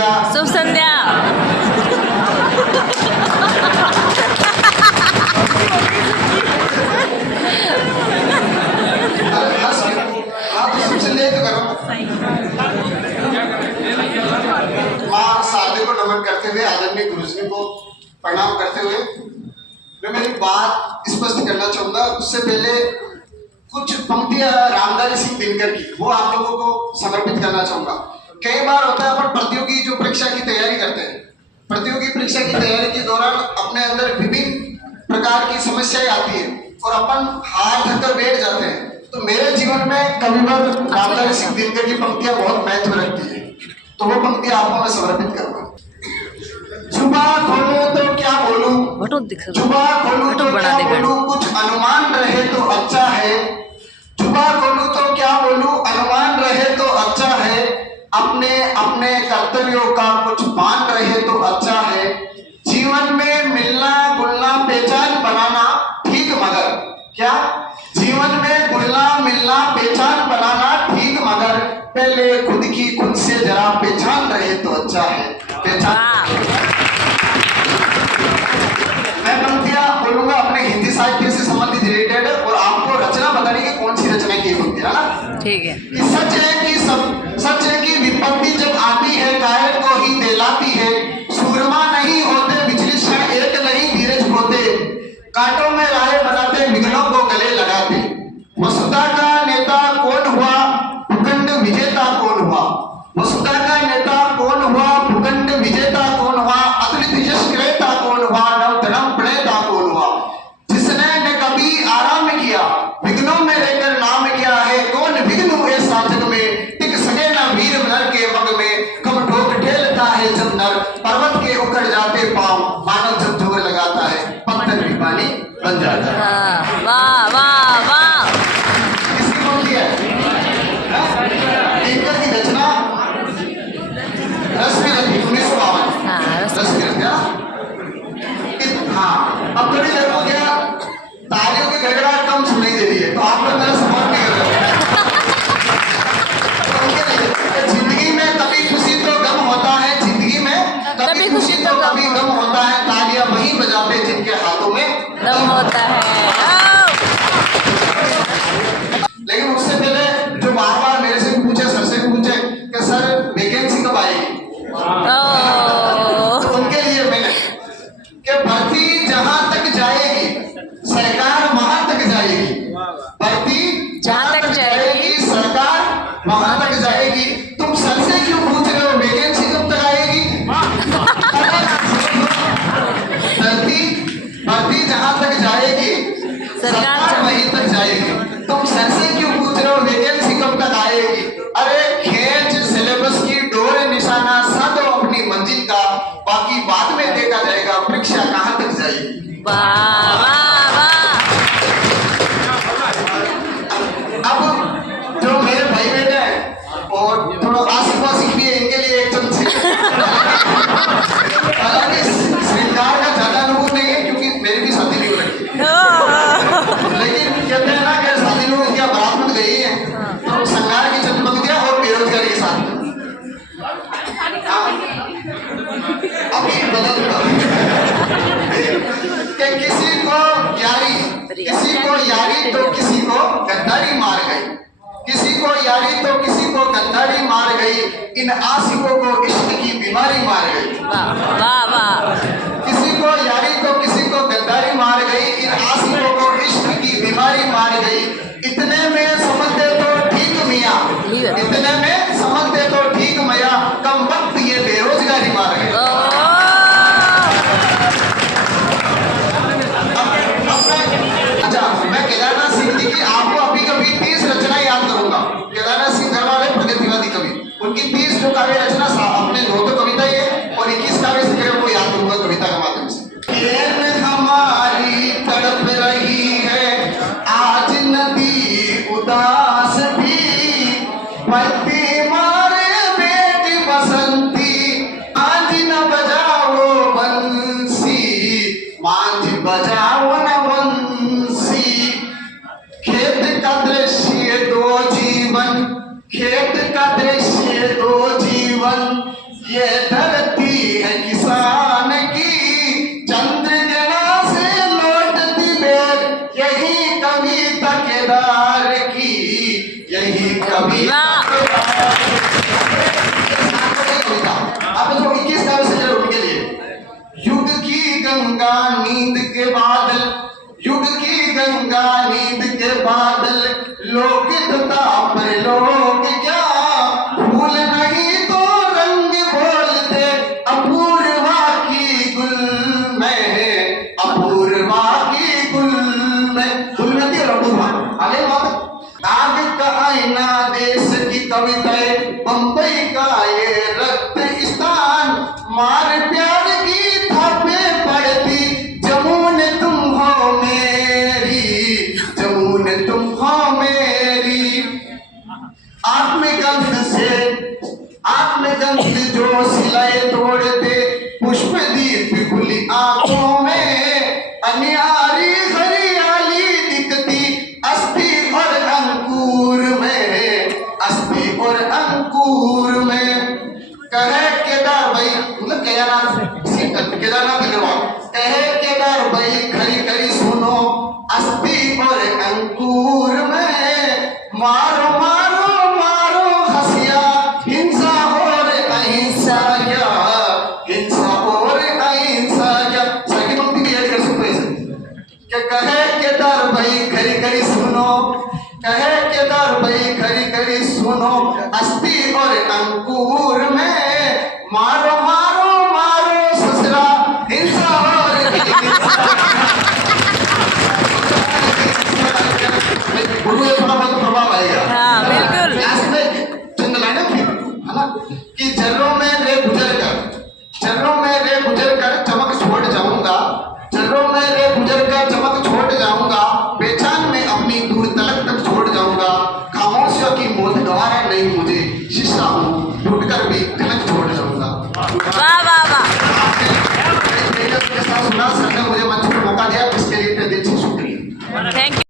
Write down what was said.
संध्या। शुभ संध्या। शुभ संध्या तो करो। माँ शारदे को नमन करते हुए, आदरणीय गुरुजी को प्रणाम करते हुए मैं मेरी बात स्पष्ट करना चाहूंगा। उससे पहले कुछ पंक्तियां रामधारी सिंह दिनकर की वो आप लोगों को समर्पित करना चाहूंगा। कई बार होता है अपन प्रतियोगी जो परीक्षा की तैयारी करते हैं, प्रतियोगी परीक्षा की तैयारी के दौरान अपने अंदर विभिन्न प्रकार की समस्याएं आती है और अपन हार धरकर बैठ जाते हैं। तो मेरे जीवन में कविवर रामधारी सिंह दिनकर की पंक्तियां बहुत महत्व रखती है, तो वो पंक्तियां आपको मैं समर्पित करूंगा। जुबा खोलूं तो क्या बोलूं, जुबा खोलूं तो क्या बोलूं, कुछ अनुमान रहे तो अच्छा है। जुबा खोलूं तो क्या बोलूं, अनुमान रहे तो अच्छा है। अपने अपने कर्तव्यों का कुछ मान रहे तो अच्छा है। जीवन में मिलना गुलना पहचान बनाना ठीक, मगर क्या जीवन में गुलना मिलना पहचान बनाना ठीक, मगर पहले खुद की खुद से जरा पहचान रहे तो अच्छा है। पहचान मैं पंक्तियां बोलूंगा अपने हिंदी साहित्य से संबंधित रिलेटेड, और आपको रचना बतानी कि कौन सी रचना की पंक्ति है ना। ठीक है। कि सच है कि विपत्ति जब आती है कायर को ही दिलाती है। सूरमा नहीं होते बिजली क्षण एक नहीं धीरज होते। कांटों में राहें बनाते विघ्नों को गले लगाते। वसुधा का नेता कौन हुआ, भूखंड विजेता कौन हुआ। वसुधा का नेता कौन हुआ, भूखंड विजेता कौन हुआ। अतुलित यश क्रेता कौन हुआ, नव धर्म प्रणेता कौन हुआ। जिसने न कभी आराम किया विघ्नों में रहकर नाम किया है। कौन विघ्न हुए साजन में, टिक सके न वीर नर के मग में। कब ठोक ठेलता है जब नर, पर्वत के उखड़ जाते पांव। मानव जब जोर लगाता है पत्थर भी पानी बन जाता है। वाह वाह वाह। किसकी पंक्ति है? दिनकर की रचना रश्मि रथी 1952 रश्मि रथी। हाँ, अब थोड़ी देर हो गया तालियों की गड़गड़ाहट कम सुनाई दे रही है, तो आप लोग मेरा सपोर्ट नहीं कर रहे हो। जिंदगी में कभी खुशी तो गम होता है, जिंदगी में कभी खुशी तो कभी गम होता है। तालियां वही बजाते जिनके हाथों में दम होता है। लेकिन उससे पहले जो बार बार मेरे से पूछे, सर से पूछे कि सर वैकेंसी कब आएगी, तो उनके लिए मैंने कि भर्ती जहां तक जाएगी सरकार वहां तक जाएगी। भर्ती जहां तक जाएगी सरकार वहां तक जाएगी। तुम सर से क्यों पूछ रहे हो वैकेंसी कब तक आएगी? भर्ती जहां तक जाएगी सरकार वहीं तक जाएगी। तुम सर से क्यों पूछ रहे हो वैकेंसी कब तक आएगी? अरे खींच सिलेबस की डोर, निशाना साधो अपनी मंजिल का, बाकी बाद में देखा जाएगा परीक्षा कहां तक जाएगी। वाह वाह वाह। अब जो मेरे भाई बहन हैं और थोड़ा आशीर्वाद भी है, इनके लिए एक चमचे। हालांकि श्रृंगार का ज्यादा अनुभव नहीं है क्योंकि मेरी भी शादी नहीं हो रही, लेकिन कहते हैं ना कि शादी लोग इनकी बारात में गई है, तो श्रृंगार की चंद पंक्तियां और बेरोजगारी के साथ। अभी बदल कि किसी को यारी तो किसी को गद्दारी मार गई, किसी को यारी तो किसी को गद्दारी मार गई। इन आशिकों को इश्क की बीमारी मार गई। वाह वाह। किसी को यारी तो किसी को गद्दारी मार गई, इन आशिकों को इश्क की बीमारी मार गई। इतने में समझते तो ठीक मियां, इतने में समझते तो ठीक मियां, कम वक्त ये बेरोजगारी मार गई। अच्छा, मैं केदारनाथ सिंह जी की आपको अभी कभी 30 रचना याद करूंगा। केदारनाथ सिंह घर वाले प्रगतिवादी कवि, उनकी 30 जो काव्य रचना अपने दो तो कविता ही है और 21 काव्य संग्रह को याद करूंगा कविता के माध्यम से। हमारी तड़प रही है आज नदी उदास भी, पत्ती मारे बेटी बसंती, आज न बजाओ बंसी, मांझ बजाओ न बंसी। खेत का दृश्य दो जीवन, खेत का दृश्य दो जीवन, ये नहीं कभी। वाह। आप जो 21 साल से जरूर उनके लिए युग की गंगा नींद के बादल, युग की गंगा नींद के बादल, लोग तथा परलोक क्या भूल नहीं तो रंग बोलते अपूर्वा की गुल में, अपूर्वा की गुल में, गुल में थी और अपूर्वा आगे बात। आग का आईना देश की कविताएं, बंबई का ये रक्त स्थान, मार प्यार की थापे पड़ती, जमून तुम हो मेरी, जमून तुम हो मेरी। आत्मगंध से आत्मगंध जो सिलाए तोड़ते, पुष्प दीप खुली आंखों में, अनियारी हरियाली दिखती, अस्थि और अंकुर में, अस्थि और अंकुर में। कहे केदार भाई, मतलब केदारनाथ अग्रवाल, कहे केदार भाई खरी खरी सुनो, अस्थि और अंकुर में, मारो मारो मारो हसिया, हिंसा और अहिंसा या, हिंसा और अहिंसा या। सही पंक्ति की याद कर सकते हैं कि कहे केदार भाई खरी खरी सुनो, कहे केदार भाई खरी खरी सुनो, अस्थि और अंकुर में, मारो मारो मारो ससुरा, हिंसा और गुरु ये थोड़ा बहुत प्रभाव आएगा। हाँ, बिल्कुल। क्लास में चंद लाइनें फिर है ना कि जर्रों में रे गुजर कर, जर्रों में रे गुजर कर चमक छोड़ जाऊंगा, जर्रों में रे गुजर कर चमक छोड़ जाऊंगा, पहचान में अपनी दूर तलक तक छोड़ जाऊंगा, खामोशियों की मौत गवारा नहीं मुझे, शीशा हूँ टूट कर भी कलक छोड़ जाऊंगा। वाह